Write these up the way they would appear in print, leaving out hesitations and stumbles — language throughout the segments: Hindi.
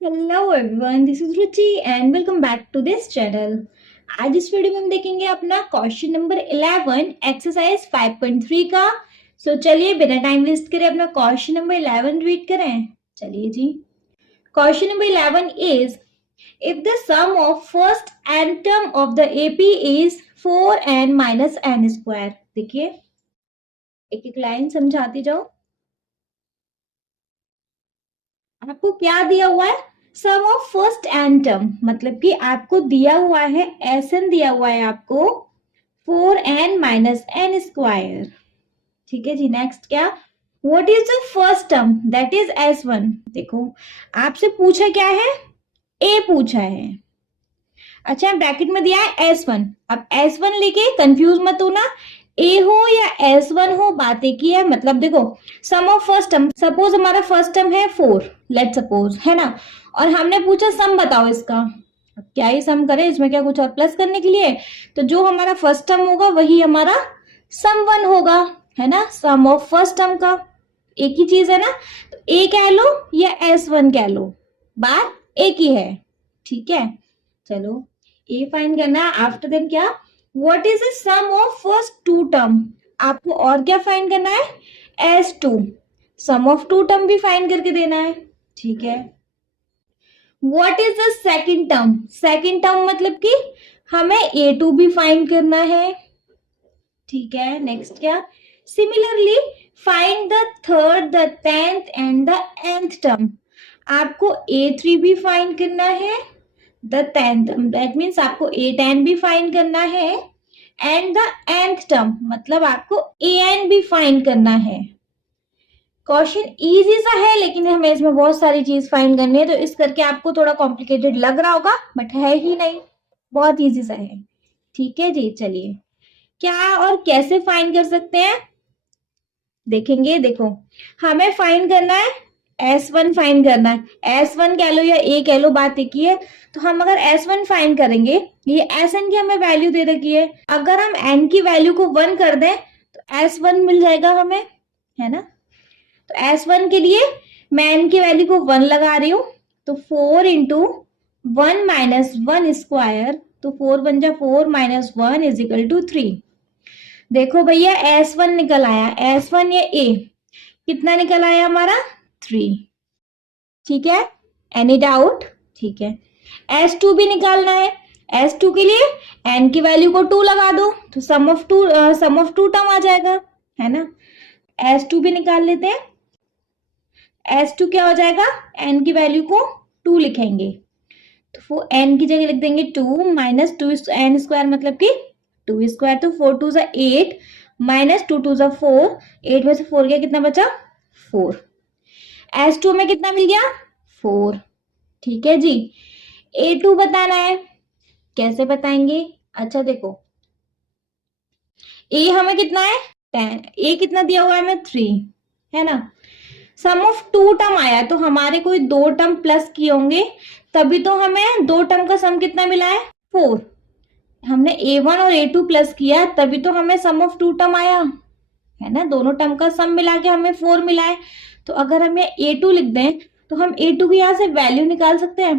Hello everyone, this is Ruchi and welcome back to this channel. आज इस वीडियो में हम देखेंगे अपना क्वेश्चन नंबर 11 एक्सरसाइज 5.3 का। चलिए बिना टाइम वेस्ट करे अपना क्वेश्चन नंबर 11 रीड करें। चलिए जी, question number 11 is if the sum of first n term of the AP is 4n minus n square. देखिए एक एक लाइन समझाती जाओ। आपको क्या दिया हुआ है? सम ऑफ फर्स्ट एन टर्म, मतलब कि आपको दिया हुआ है एन दिया हुआ है आपको 4n माइनस एन स्क्वायर। ठीक है जी, नेक्स्ट क्या? What is the first term that is s1। देखो आपसे पूछा क्या है? a पूछा है। अच्छा ब्रैकेट में दिया है s1। अब s1 लेके कंफ्यूज मत होना, ए हो या s1 हो, बात एक ही है। मतलब देखो सम ऑफ फर्स्ट टर्म, सपोज हमारा फर्स्ट टर्म है 4, लेट सपोज, है ना, और हमने पूछा सम बताओ इसका। अब क्या ही सम करे, इसमें क्या कुछ और प्लस करने के लिए? तो जो हमारा फर्स्ट टर्म होगा वही हमारा सम वन होगा, है ना। सम ऑफ फर्स्ट टर्म का एक ही चीज है ना, तो ए कह लो या s1 कह लो, बात एक ही है। ठीक है, चलो ए फाइंड करना है। आफ्टर देन क्या? What is the sum of first two term. आपको और क्या फाइंड करना है? s2। Sum of two term भी फाइंड करके देना है। ठीक है, what is the second term. Second term मतलब कि हमें a2 भी फाइंड करना है। ठीक है, नेक्स्ट क्या? Similarly find the third, the tenth and the nth term. आपको a3 भी फाइंड करना है, द टेंथ दैट मीन्स आपको a10 भी फाइंड करना है, एंड द nth टर्म मतलब आपको an भी फाइंड करना है। क्वेश्चन इजी सा है लेकिन हमें इसमें बहुत सारी चीज फाइंड करनी है, तो इस करके आपको थोड़ा कॉम्प्लिकेटेड लग रहा होगा, बट है ही नहीं, बहुत इजी सा है। ठीक है जी, चलिए क्या और कैसे फाइंड कर सकते हैं देखेंगे। देखो हमें फाइंड करना है S1 फाइंड करना है। S1 कह लो या A कह लो, बात एक ही है। तो हम अगर S1 फाइंड करेंगे, ये Sn की हमें वैल्यू दे रखी है, अगर हम n की वैल्यू को 1 कर दें तो S1 मिल जाएगा हमें, है ना। तो S1 के लिए मैं n की वैल्यू को 1 लगा रही हूं, तो 4 इंटू 1 माइनस 1 स्क्वायर, तो 4 बन जा 4 माइनस 1 इज इक्वल टू 3। देखो भैया S1 निकल आया, S1 या A कितना निकल आया हमारा? 3। ठीक है, एनी डाउट? ठीक है, S2 भी निकालना है। S2 के लिए n की वैल्यू को 2 लगा दो, तो सम ऑफ टू टर्म आ जाएगा, है ना। S2 भी निकाल लेते हैं। S2 क्या हो जाएगा? n की वैल्यू को 2 लिखेंगे, तो वो n की जगह लिख देंगे 2 माइनस 2 n स्क्वायर, मतलब कि 2 स्क्वायर, तो 4 2 जा 8 माइनस 2 2 जा 4, 8 में से 4 गया, कितना बचा? 4। S2 में कितना मिल गया? 4। ठीक है जी, A2 बताना है। कैसे बताएंगे? अच्छा देखो A हमें कितना है? 10। A कितना दिया हुआ है हमें? 3, है ना। सम ऑफ टू टर्म आया तो हमारे कोई दो टर्म प्लस किए होंगे, तभी तो हमें दो टर्म का सम कितना मिला है? 4। हमने A1 और A2 प्लस किया तभी तो हमें सम ऑफ टू टर्म आया, है ना। दोनों टर्म का सम मिला के हमें 4 मिला है। तो अगर हम ये A2 लिख दें तो हम A2 की यहाँ से वैल्यू निकाल सकते हैं।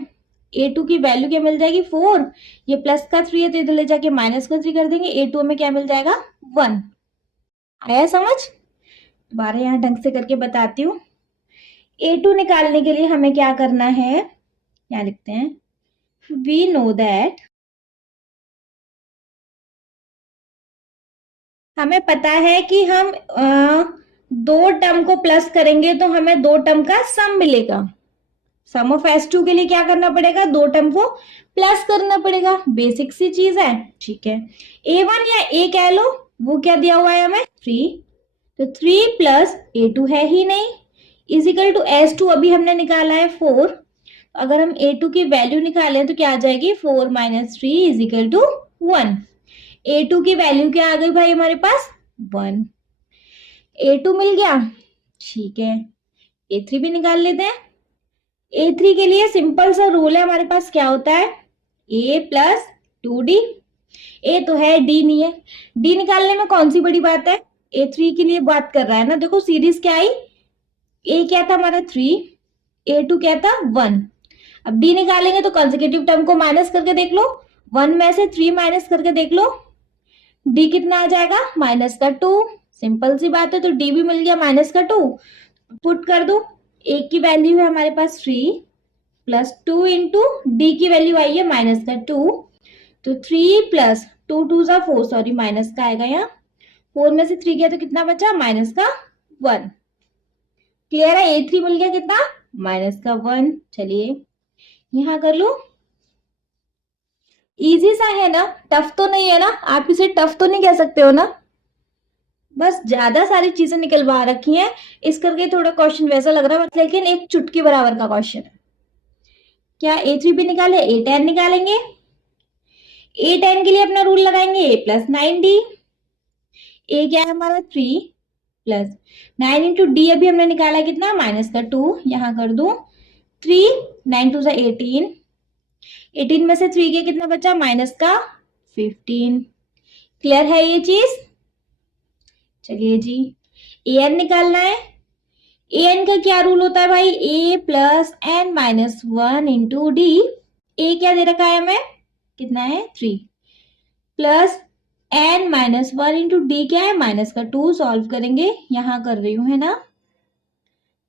A2 की वैल्यू क्या मिल जाएगी? 4। ये प्लस का 3 है तो इधर ले जाके माइनस का 3 कर देंगे, A2 में क्या मिल जाएगा? 1। आया समझ? दोबारा यहाँ ढंग से करके बताती हूँ। A2 निकालने के लिए हमें क्या करना है? क्या लिखते हैं? वी नो दैट, हमें पता है कि हम दो टर्म को प्लस करेंगे तो हमें दो टर्म का सम मिलेगा। सम ऑफ S2 के लिए क्या करना पड़ेगा? दो टर्म को प्लस करना पड़ेगा, बेसिक सी चीज है। ठीक है, A1 या A कह लो, वो क्या दिया हुआ है हमें? 3, तो 3 प्लस A2 है ही नहीं, इजिकल टू S2 अभी हमने निकाला है 4। अगर हम A2 की वैल्यू निकालें तो क्या आ जाएगी? 4 माइनस 3 इजिकल टू 1। A2 की वैल्यू क्या आ गई भाई हमारे पास? 1। A2 मिल गया। ठीक है, A3 भी निकाल लेते हैं। A3 के लिए सिंपल सा रूल है हमारे पास, क्या होता है? A plus 2D। A तो है, D नहीं है। D निकालने में कौन सी बड़ी बात है? A3 के लिए बात कर रहा है ना। देखो सीरीज क्या आई? A क्या था हमारा? 3, A2 क्या था? 1। अब डी निकालेंगे तो कंसेक्यूटिव टर्म को माइनस करके देख लो, 1 में से 3 माइनस करके देख लो, डी कितना आ जाएगा माइनस का 2। सिंपल सी बात है, तो डी भी मिल गया माइनस का 2। पुट कर दो, ए की वैल्यू है हमारे पास 3 प्लस 2 इंटू डी की वैल्यू आई है माइनस का 2, तो 3 प्लस 2 2 जा 4, सॉरी माइनस का आएगा यहाँ, 4 में से 3 गया तो कितना बचा माइनस का 1। क्लियर है, A3 मिल गया कितना माइनस का 1। चलिए यहां कर लो, इजी सा है ना, टफ तो नहीं है ना, आप इसे टफ तो नहीं कह सकते हो ना, बस ज्यादा सारी चीजें निकलवा रखी हैं इस करके थोड़ा क्वेश्चन वैसा लग रहा है, लेकिन एक चुटकी बराबर का क्वेश्चन है। क्या A3 भी निकाले, A10 निकालेंगे। A10 के लिए अपना रूल लगाएंगे A प्लस 9D। A क्या है हमारा 3 प्लस 9 इंटू डी अभी हमने निकाला कितना माइनस का 2, यहां कर दो 3 9 2 18, 18 में से 3 के कितना बचा माइनस का 15। क्लियर है ये चीज। चलिए जी an निकालना है। an का क्या रूल होता है भाई, a plus n minus 1 into d. a क्या दे रखा है हमें, कितना है 3 plus n minus 1 into d क्या है माइनस का 2। सॉल्व करेंगे, यहां कर रही हूं है ना,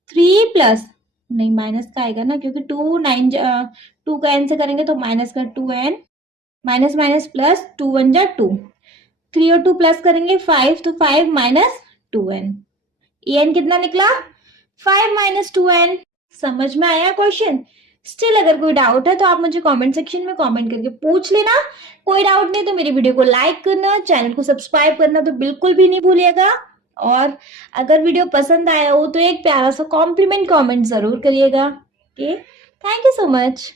3 प्लस नहीं माइनस का आएगा ना, क्योंकि 2 का एन से करेंगे तो माइनस का 2n, माइनस माइनस प्लस 2 1 जा 2, 3 और 2 प्लस करेंगे 5, तो 5 माइनस 2n। en कितना निकला 5 माइनस 2n। समझ में आया क्वेश्चन। स्टिल अगर कोई डाउट है तो आप मुझे कमेंट सेक्शन में कमेंट करके पूछ लेना। कोई डाउट नहीं तो मेरी वीडियो को लाइक करना, चैनल को सब्सक्राइब करना तो बिल्कुल भी नहीं भूलिएगा, और अगर वीडियो पसंद आया हो तो एक प्यारा सा कॉम्प्लीमेंट कमेंट जरूर करिएगा। Okay, thank you so much.